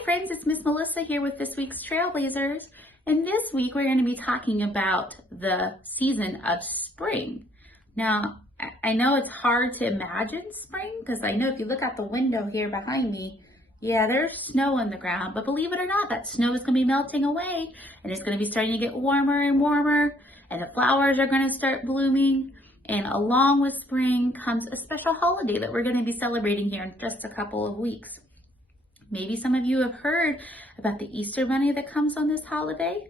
Hi friends, it's Miss Melissa here with this week's Trailblazers. And this week we're going to be talking about the season of spring. Now, I know it's hard to imagine spring because I know if you look out the window here behind me, yeah, there's snow on the ground, but believe it or not, that snow is going to be melting away and it's going to be starting to get warmer and warmer and the flowers are going to start blooming. And along with spring comes a special holiday that we're going to be celebrating here in just a couple of weeks. Maybe some of you have heard about the Easter Bunny that comes on this holiday.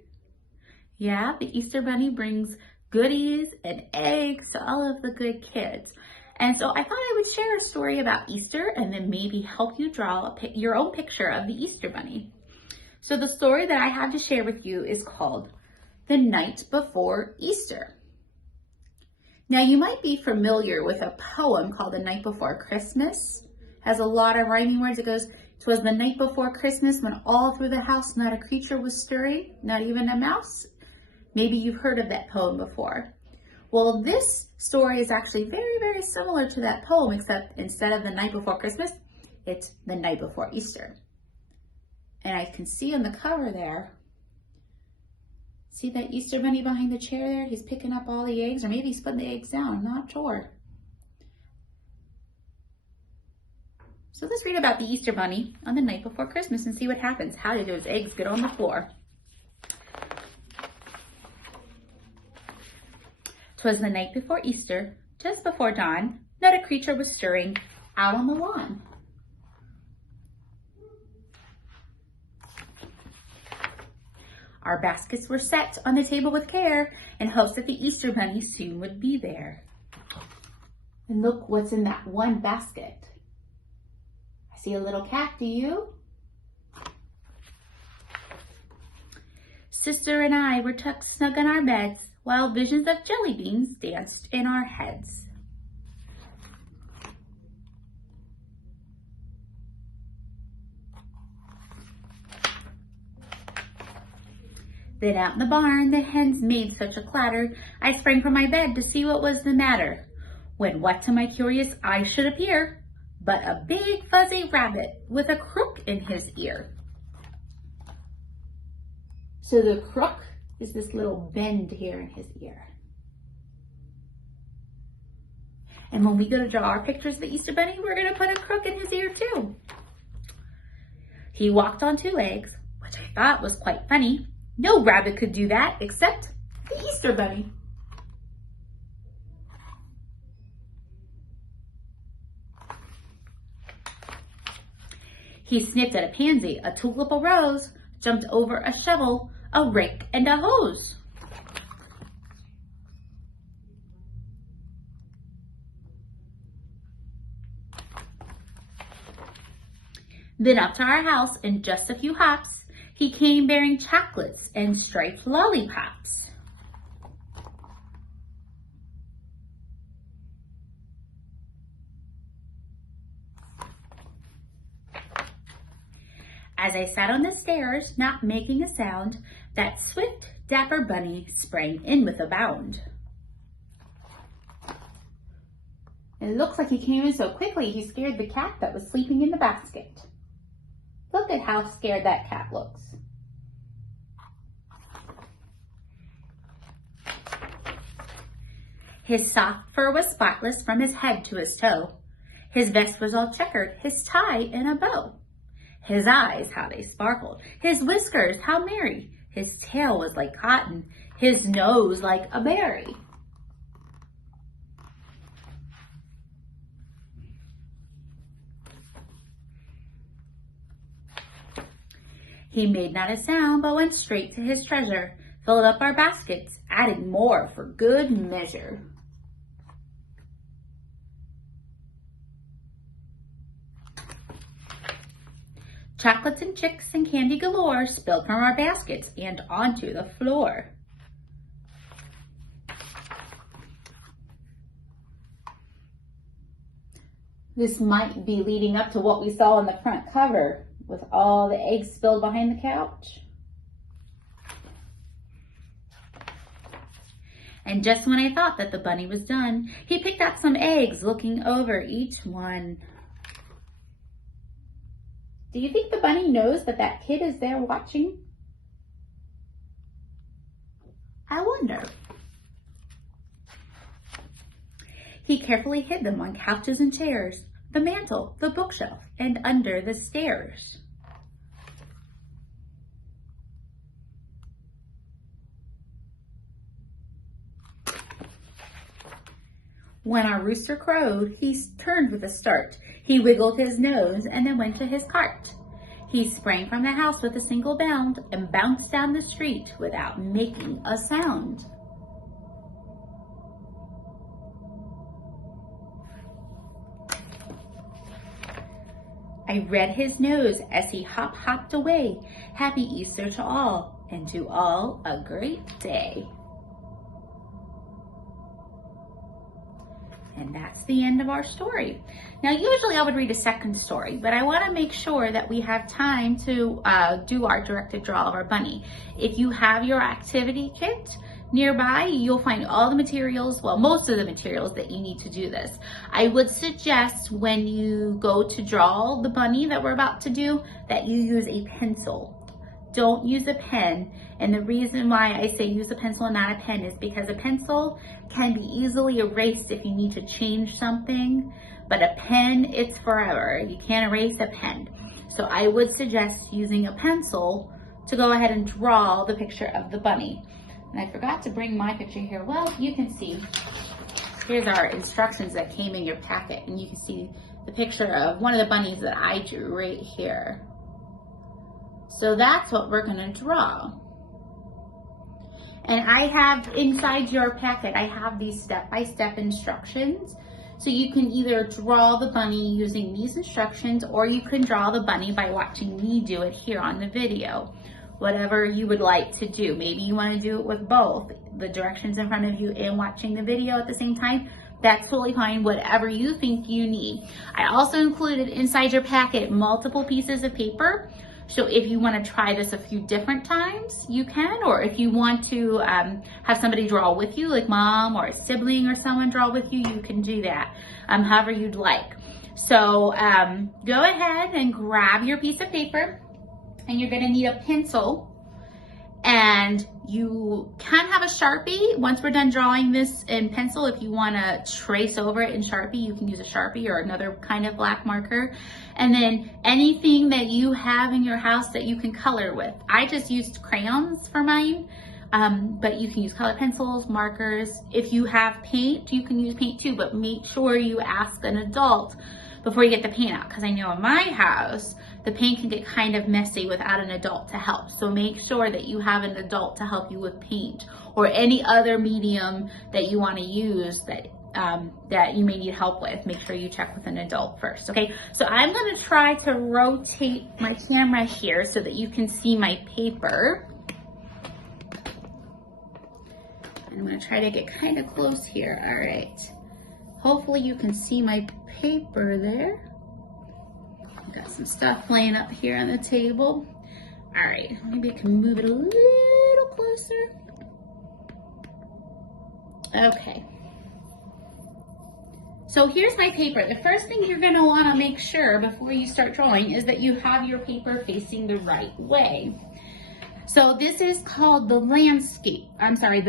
Yeah, the Easter Bunny brings goodies and eggs to all of the good kids. And so I thought I would share a story about Easter and then maybe help you draw your own picture of the Easter Bunny. So the story that I have to share with you is called The Night Before Easter. Now you might be familiar with a poem called The Night Before Christmas. It has a lot of rhyming words. It goes, "'Twas the night before Christmas when all through the house not a creature was stirring, not even a mouse." Maybe you've heard of that poem before. Well, this story is actually very, very similar to that poem, except instead of the night before Christmas, it's the night before Easter. And I can see on the cover there, see that Easter Bunny behind the chair there? He's picking up all the eggs, or maybe he's putting the eggs down, I'm not sure. So let's read about the Easter Bunny on the night before Christmas and see what happens. How did those eggs get on the floor? "'Twas the night before Easter, just before dawn, not a creature was stirring out on the lawn. Our baskets were set on the table with care in hopes that the Easter Bunny soon would be there." And look what's in that one basket. I see a little cat, do you? "Sister and I were tucked snug in our beds while visions of jelly beans danced in our heads." Then out in the barn the hens made such a clatter, I sprang from my bed to see what was the matter, when what to my curious eyes should appear but a big fuzzy rabbit with a crook in his ear. So the crook is this little bend here in his ear. And when we go to draw our pictures of the Easter Bunny, we're going to put a crook in his ear too. He walked on 2 legs, which I thought was quite funny. No rabbit could do that except the Easter Bunny. He sniffed at a pansy, a tulip, a rose, jumped over a shovel, a rake, and a hose. Then up to our house in just a few hops, he came bearing chocolates and striped lollipops. As I sat on the stairs, not making a sound, that swift, dapper bunny sprang in with a bound. It looks like he came in so quickly he scared the cat that was sleeping in the basket. Look at how scared that cat looks. His soft fur was spotless from his head to his toe. His vest was all checkered, his tie in a bow. His eyes, how they sparkled. His whiskers, how merry. His tail was like cotton. His nose like a berry. He made not a sound, but went straight to his treasure, filled up our baskets, adding more for good measure. Chocolates and chicks and candy galore spilled from our baskets and onto the floor. This might be leading up to what we saw on the front cover with all the eggs spilled behind the couch. And just when I thought that the bunny was done, he picked up some eggs, looking over each one. Do you think the bunny knows that that kid is there watching? I wonder. He carefully hid them on couches and chairs, the mantel, the bookshelf, and under the stairs. When our rooster crowed, he turned with a start. He wiggled his nose and then went to his cart. He sprang from the house with a single bound and bounced down the street without making a sound. I read his nose as he hopped away. Happy Easter to all, and to all a great day. And that's the end of our story. Now, usually I would read a second story, but I want to make sure that we have time to do our directed draw of our bunny. If you have your activity kit nearby, you'll find all the materials, well, most of the materials that you need to do this. I would suggest when you go to draw the bunny that we're about to do, that you use a pencil. Don't use a pen. And the reason why I say use a pencil and not a pen is because a pencil can be easily erased if you need to change something, but a pen, it's forever. You can't erase a pen. So I would suggest using a pencil to go ahead and draw the picture of the bunny. And I forgot to bring my picture here. Well, you can see, here's our instructions that came in your packet, and you can see the picture of one of the bunnies that I drew right here. So that's what we're gonna draw. And I have inside your packet, I have these step-by-step instructions. So you can either draw the bunny using these instructions, or you can draw the bunny by watching me do it here on the video. Whatever you would like to do. Maybe you wanna do it with both, the directions in front of you and watching the video at the same time. That's totally fine, whatever you think you need. I also included inside your packet multiple pieces of paper. So if you want to try this a few different times, you can, or if you want to have somebody draw with you, like mom or a sibling or someone draw with you, you can do that, however you'd like. So go ahead and grab your piece of paper, and you're going to need a pencil, and you can have a Sharpie. Once we're done drawing this in pencil, if you want to trace over it in Sharpie, you can use a Sharpie or another kind of black marker. And then anything that you have in your house that you can color with. I just used crayons for mine, but you can use colored pencils, markers. If you have paint, you can use paint too, but make sure you ask an adult before you get the paint out, because I know in my house, the paint can get kind of messy without an adult to help. So make sure that you have an adult to help you with paint or any other medium that you want to use that you may need help with. Make sure you check with an adult first, okay? So I'm gonna try to rotate my camera here so that you can see my paper. I'm gonna try to get kind of close here, all right. Hopefully you can see my paper there. I've got some stuff laying up here on the table. All right, maybe I can move it a little closer. Okay. So here's my paper. The first thing you're gonna wanna make sure before you start drawing is that you have your paper facing the right way. So this is called the landscape. I'm sorry,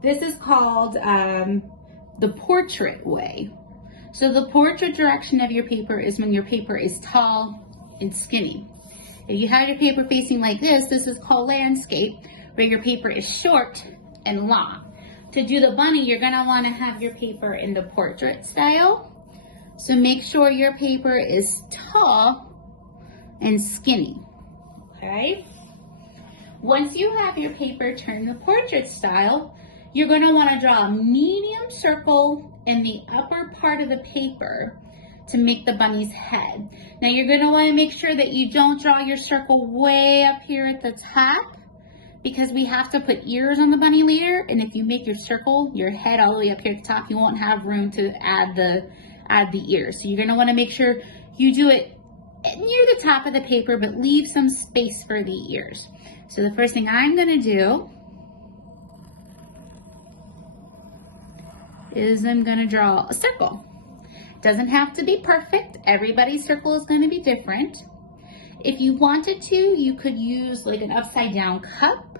this is called the portrait way. So the portrait direction of your paper is when your paper is tall and skinny. If you have your paper facing like this is called landscape, where your paper is short and long. To do the bunny, you're gonna wanna have your paper in the portrait style. So make sure your paper is tall and skinny, okay? Once you have your paper turned the portrait style, you're gonna wanna draw a medium circle in the upper part of the paper to make the bunny's head. Now you're gonna wanna make sure that you don't draw your circle way up here at the top, because we have to put ears on the bunny later, and if you make your circle, your head all the way up here at the top, you won't have room to add the ears. So you're gonna wanna make sure you do it near the top of the paper, but leave some space for the ears. So the first thing I'm gonna do is I'm gonna draw a circle. Doesn't have to be perfect. Everybody's circle is going to be different. If you wanted to, you could use like an upside down cup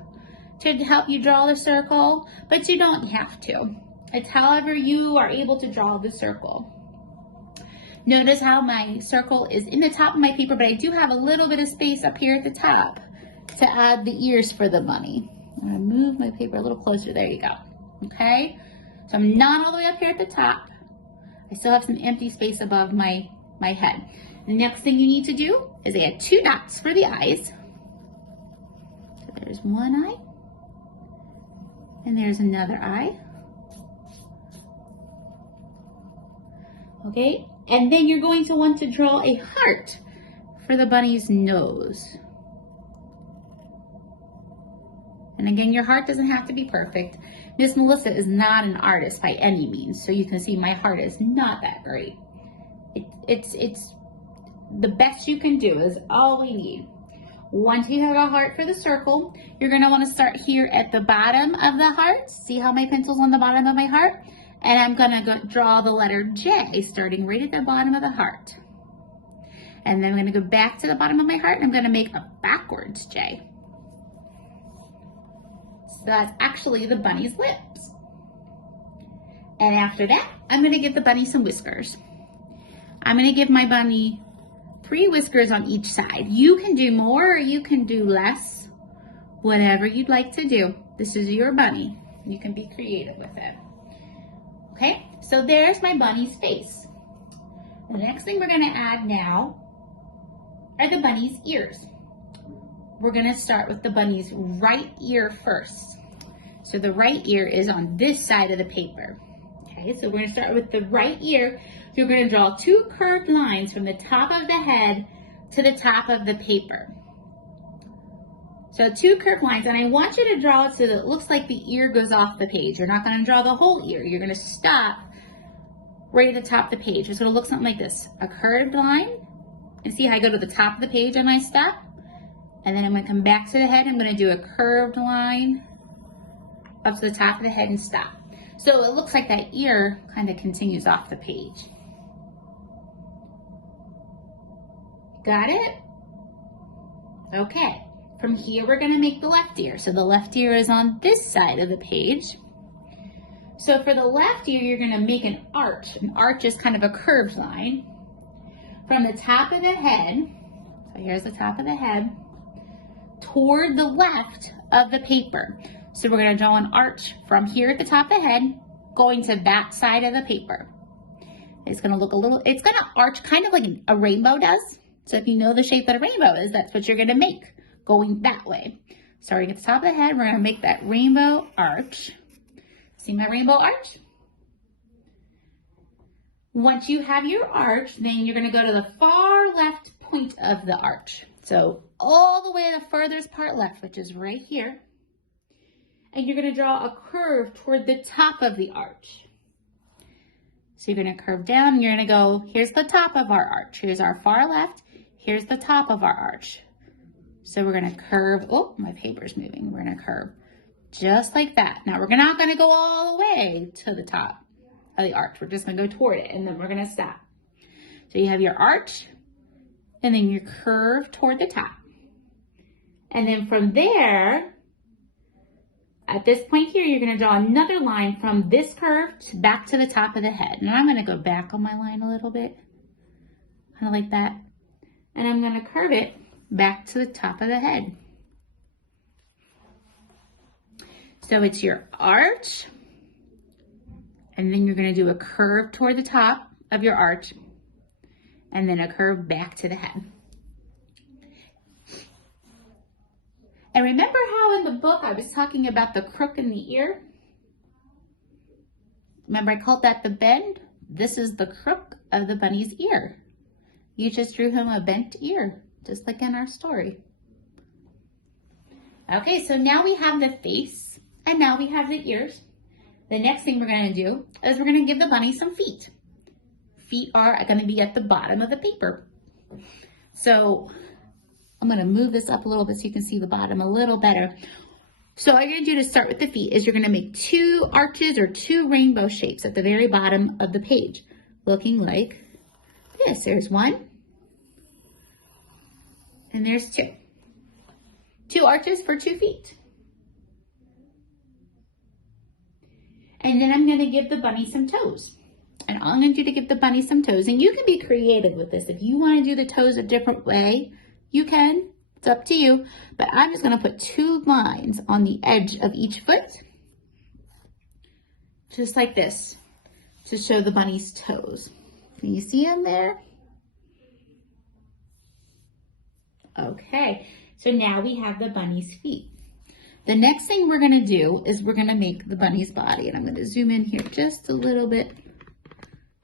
to help you draw the circle, but you don't have to. It's however you are able to draw the circle. Notice how my circle is in the top of my paper, but I do have a little bit of space up here at the top to add the ears for the bunny. I'm gonna move my paper a little closer. There you go. Okay, so I'm not all the way up here at the top. I still have some empty space above my head. The next thing you need to do is add 2 dots for the eyes. So there's one eye, and there's another eye. Okay, and then you're going to want to draw a heart for the bunny's nose. And again, your heart doesn't have to be perfect. Miss Melissa is not an artist by any means, so you can see my heart is not that great. It's the best you can do is all we need. Once you have a heart for the circle, you're gonna wanna start here at the bottom of the heart. See how my pencil's on the bottom of my heart? And I'm gonna go draw the letter J, starting right at the bottom of the heart. And then I'm gonna go back to the bottom of my heart and I'm gonna make a backwards J. So that's actually the bunny's lips. And after that, I'm gonna give the bunny some whiskers. I'm gonna give my bunny 3 whiskers on each side. You can do more or you can do less, whatever you'd like to do. This is your bunny. You can be creative with it. Okay, so there's my bunny's face. The next thing we're gonna add now are the bunny's ears. We're gonna start with the bunny's right ear first. So the right ear is on this side of the paper. Okay, so we're gonna start with the right ear. You're gonna draw 2 curved lines from the top of the head to the top of the paper. So 2 curved lines, and I want you to draw it so that it looks like the ear goes off the page. You're not gonna draw the whole ear. You're gonna stop right at the top of the page. It's gonna look something like this, a curved line, and see how I go to the top of the page and I stop? And then I'm gonna come back to the head. I'm gonna do a curved line up to the top of the head and stop. So it looks like that ear kind of continues off the page. Got it? Okay. From here, we're gonna make the left ear. So the left ear is on this side of the page. So for the left ear, you're gonna make an arch. An arch is kind of a curved line. From the top of the head, so here's the top of the head, toward the left of the paper. So we're gonna draw an arch from here at the top of the head, going to that side of the paper. It's gonna look a little, it's gonna arch kind of like a rainbow does. So if you know the shape that a rainbow is, that's what you're gonna make, going that way. Starting at the top of the head, we're gonna make that rainbow arch. See my rainbow arch? Once you have your arch, then you're gonna go to the far left point of the arch. So all the way to the furthest part left, which is right here. And you're gonna draw a curve toward the top of the arch. So you're gonna curve down, and you're gonna go, here's the top of our arch. Here's our far left, here's the top of our arch. So we're gonna curve, oh, my paper's moving. We're gonna curve just like that. Now we're not gonna go all the way to the top of the arch. We're just gonna go toward it, and then we're gonna stop. So you have your arch, and then your curve toward the top. And then from there, at this point here, you're gonna draw another line from this curve back to the top of the head. And I'm gonna go back on my line a little bit, kind of like that. And I'm gonna curve it back to the top of the head. So it's your arch, and then you're gonna do a curve toward the top of your arch, and then a curve back to the head. And remember how in the book I was talking about the crook in the ear? Remember I called that the bend? This is the crook of the bunny's ear. You just drew him a bent ear, just like in our story. Okay, so now we have the face, and now we have the ears. The next thing we're gonna do is we're gonna give the bunny some feet. Feet are gonna be at the bottom of the paper. So I'm gonna move this up a little bit so you can see the bottom a little better. So all you're gonna do to start with the feet is you're gonna make 2 arches or 2 rainbow shapes at the very bottom of the page. looking like this. There's one, and there's two. 2 arches for 2 feet. And then I'm going to give the bunny some toes. And all I'm going to do to give the bunny some toes, and you can be creative with this. If you want to do the toes a different way, you can. It's up to you. But I'm just going to put 2 lines on the edge of each foot, just like this, to show the bunny's toes. Can you see them there? Okay, so now we have the bunny's feet. The next thing we're going to do is we're going to make the bunny's body. And I'm going to zoom in here just a little bit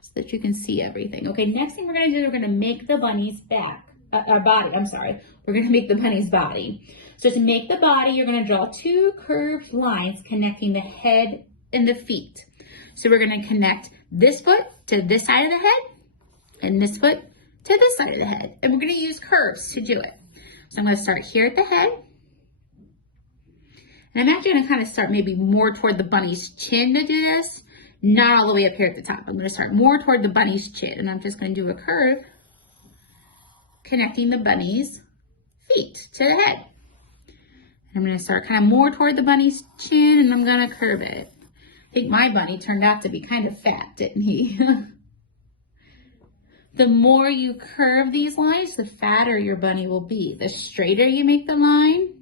so that you can see everything. Okay, next thing we're going to do is we're going to make the bunny's body. I'm sorry. We're going to make the bunny's body. So to make the body, you're going to draw 2 curved lines connecting the head and the feet. So we're going to connect this foot to this side of the head and this foot to this side of the head. And we're going to use curves to do it. So I'm going to start here at the head. And I'm actually going to kind of start maybe more toward the bunny's chin to do this, not all the way up here at the top. I'm going to start more toward the bunny's chin, and I'm just going to do a curve connecting the bunny's feet to the head. And I'm going to start kind of more toward the bunny's chin, and I'm going to curve it. I think my bunny turned out to be kind of fat, didn't he? The more you curve these lines, the fatter your bunny will be. The straighter you make the line,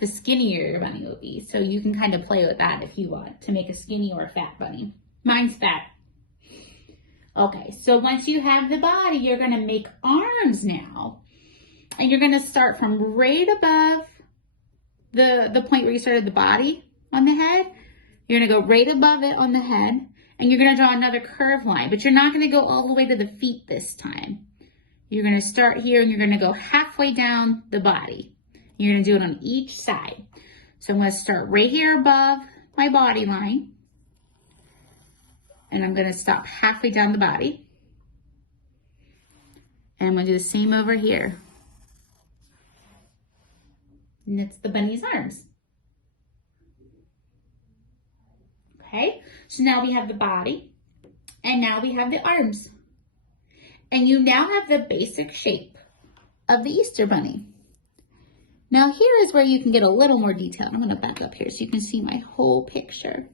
the skinnier your bunny will be. So you can kind of play with that if you want to make a skinny or a fat bunny. Mine's fat. Okay, so once you have the body, you're going to make arms now. And you're going to start from right above the point where you started the body on the head. You're going to go right above it on the head. And you're going to draw another curved line. But you're not going to go all the way to the feet this time. You're going to start here and you're going to go halfway down the body. You're going to do it on each side. So I'm going to start right here above my body line. And I'm going to stop halfway down the body. And I'm going to do the same over here. And it's the bunny's arms. Okay, so now we have the body. And now we have the arms. And you now have the basic shape of the Easter bunny. Now here is where you can get a little more detail. I'm going to back up here so you can see my whole picture.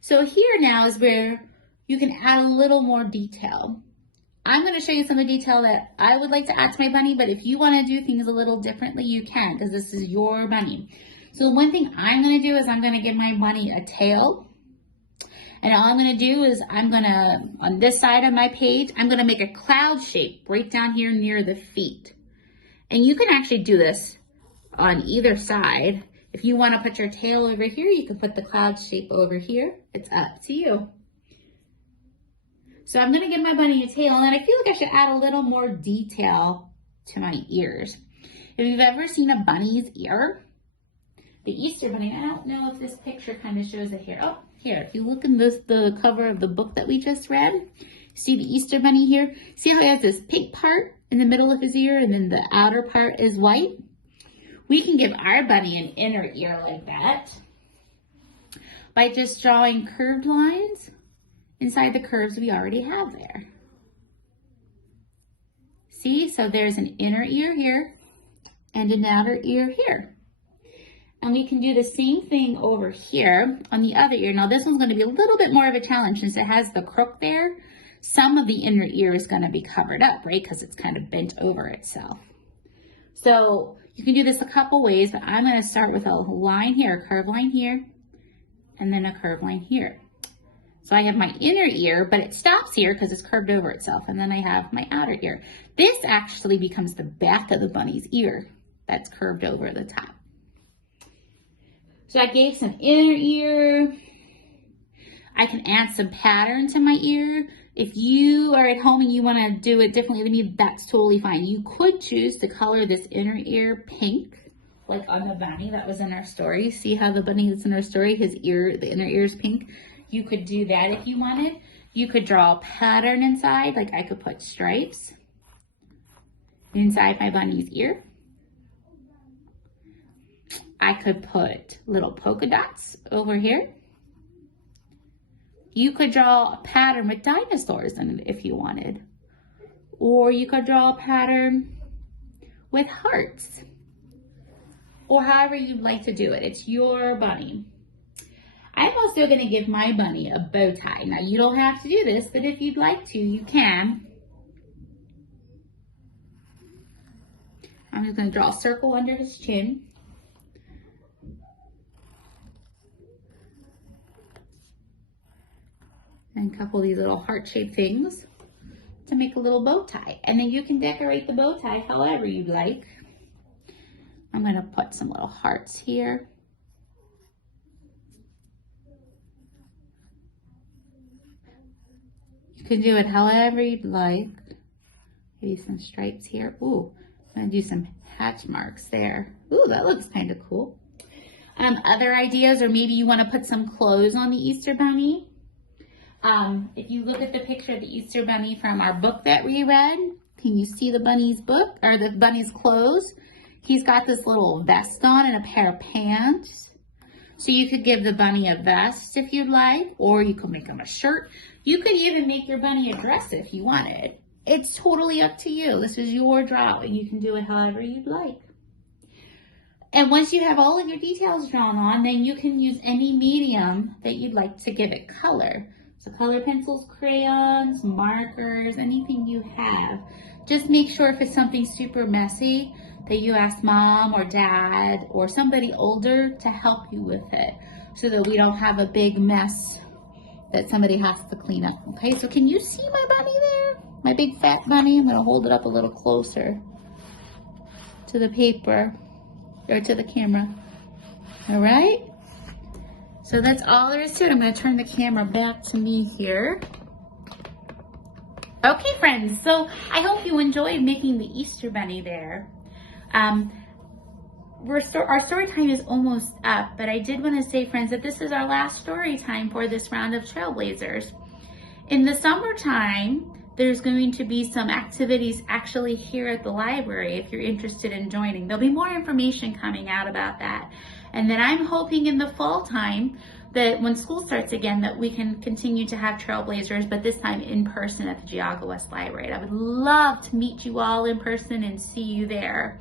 So here now is where you can add a little more detail. I'm going to show you some of the detail that I would like to add to my bunny, but if you want to do things a little differently, you can, because this is your bunny. So one thing I'm going to do is I'm going to give my bunny a tail. And all I'm going to do is on this side of my page, I'm going to make a cloud shape right down here near the feet. And you can actually do this on either side. If you want to put your tail over here, you can put the cloud shape over here. It's up to you. So I'm going to give my bunny a tail, and I feel like I should add a little more detail to my ears. If you've ever seen a bunny's ear, the Easter bunny, I don't know if this picture kind of shows it here. Oh, here, if you look in the cover of the book that we just read, see the Easter bunny here? See how he has this pink part in the middle of his ear and then the outer part is white? We can give our bunny an inner ear like that by just drawing curved lines inside the curves we already have there. See, so there's an inner ear here and an outer ear here. And we can do the same thing over here on the other ear. Now this one's going to be a little bit more of a challenge since it has the crook there. Some of the inner ear is going to be covered up, right? Because it's kind of bent over itself. So you can do this a couple ways, but I'm going to start with a line here, a curved line here, and then a curved line here. So I have my inner ear, but it stops here because it's curved over itself. And then I have my outer ear. This actually becomes the back of the bunny's ear that's curved over the top. So I gave some inner ear. I can add some pattern to my ear. If you are at home and you want to do it differently than me, that's totally fine. You could choose to color this inner ear pink, like on the bunny that was in our story. See how the bunny that's in our story, his ear, the inner ear is pink? You could do that if you wanted. You could draw a pattern inside, like I could put stripes inside my bunny's ear. I could put little polka dots over here. You could draw a pattern with dinosaurs in it if you wanted. Or you could draw a pattern with hearts. Or however you'd like to do it. It's your bunny. I'm also going to give my bunny a bow tie. Now, you don't have to do this, but if you'd like to, you can. I'm just going to draw a circle under his chin. And a couple of these little heart-shaped things to make a little bow tie. And then you can decorate the bow tie however you'd like. I'm going to put some little hearts here. You can do it however you'd like. Maybe some stripes here. Ooh, I'm going to do some hatch marks there. Ooh, that looks kind of cool. Other ideas, or maybe you want to put some clothes on the Easter Bunny. If you look at the picture of the Easter Bunny from our book that we read, can you see the bunny's book, or the bunny's clothes? He's got this little vest on and a pair of pants. So you could give the bunny a vest if you'd like, or you could make him a shirt. You could even make your bunny a dress if you wanted. It's totally up to you. This is your drawing. You can do it however you'd like. And once you have all of your details drawn on, then you can use any medium that you'd like to give it color. So color pencils, crayons, markers, anything you have. Just make sure if it's something super messy that you ask mom or dad or somebody older to help you with it so that we don't have a big mess that somebody has to clean up. Okay, so can you see my bunny there? My big fat bunny? I'm gonna hold it up a little closer to the paper or to the camera. All right? So that's all there is to it. I'm gonna turn the camera back to me here. Okay, friends, so I hope you enjoyed making the Easter Bunny there. Our story time is almost up, but I did want to say, friends, that this is our last story time for this round of Trailblazers. In the summertime, there's going to be some activities actually here at the library if you're interested in joining. There'll be more information coming out about that. And then I'm hoping in the fall time that when school starts again that we can continue to have Trailblazers, but this time in person at the Geauga West Library. I would love to meet you all in person and see you there.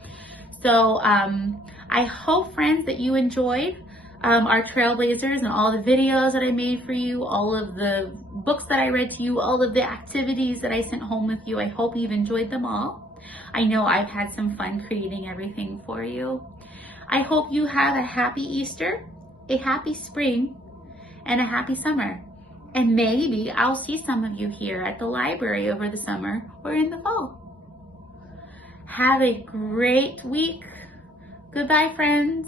So I hope, friends, that you enjoyed our Trailblazers and all the videos that I made for you, all of the books that I read to you, all of the activities that I sent home with you. I hope you've enjoyed them all. I know I've had some fun creating everything for you. I hope you have a happy Easter, a happy spring, and a happy summer. And maybe I'll see some of you here at the library over the summer or in the fall. Have a great week. Goodbye, friends.